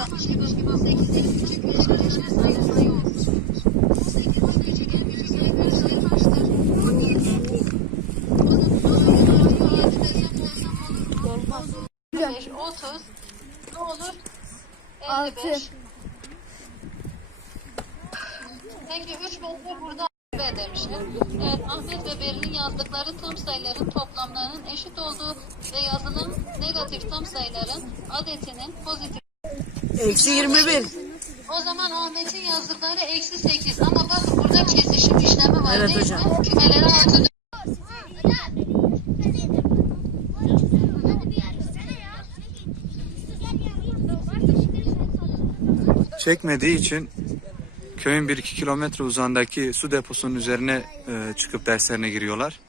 Beş, otuz, ne olur? Altı. 55. Peki 3 metre burada B demişler. Evet, Ahmet ve Beril'in yazdıkları tam sayıların toplamlarının eşit olduğu ve yazılan negatif tam sayıların adetinin pozitif. Eksi 21. O zaman Ahmet'in yazdıkları eksi 8 ama bakın burada kesişim işlemi var Evet değil hocam. mi? Kümeleri altı çekmediği için köyün 1-2 kilometre uzandaki su deposunun üzerine e, çıkıp derslerine giriyorlar.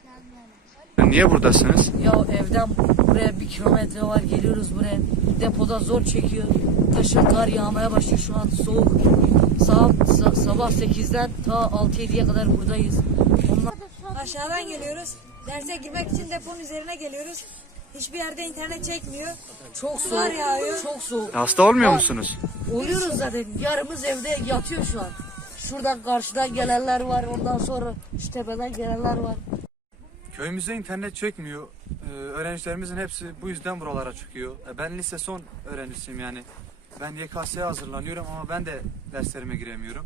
Niye buradasınız? Ya evden buraya bir kilometre var geliyoruz buraya. Depoda zor çekiyor. Kışın kar yağmaya başlıyor şu an soğuk. Saat sa- sabah 8'den ta 6-7'ye kadar buradayız. Ondan Aşağıdan geliyoruz. Derse girmek için deponun üzerine geliyoruz. Hiçbir yerde internet çekmiyor. çok soğuk. yağıyor. Çok soğuk. Hasta olmuyor musunuz? Oluyoruz zaten. Yarımız evde yatıyor şu an. Şuradan karşıdan gelenler var. Ondan sonra şu tepeden gelenler var. Köyümüzde internet çekmiyor. Ee, öğrencilerimizin hepsi bu yüzden buralara çıkıyor. E, Ben lise son öğrencisiyim yani. Ben YKS'ye hazırlanıyorum ama ben de derslerime giremiyorum.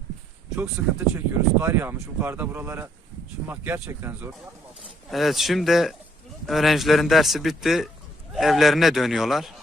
Çok sıkıntı çekiyoruz. Kar yağmış. Bu buralara çıkmak gerçekten zor. Evet şimdi öğrencilerin dersi bitti. Evlerine dönüyorlar.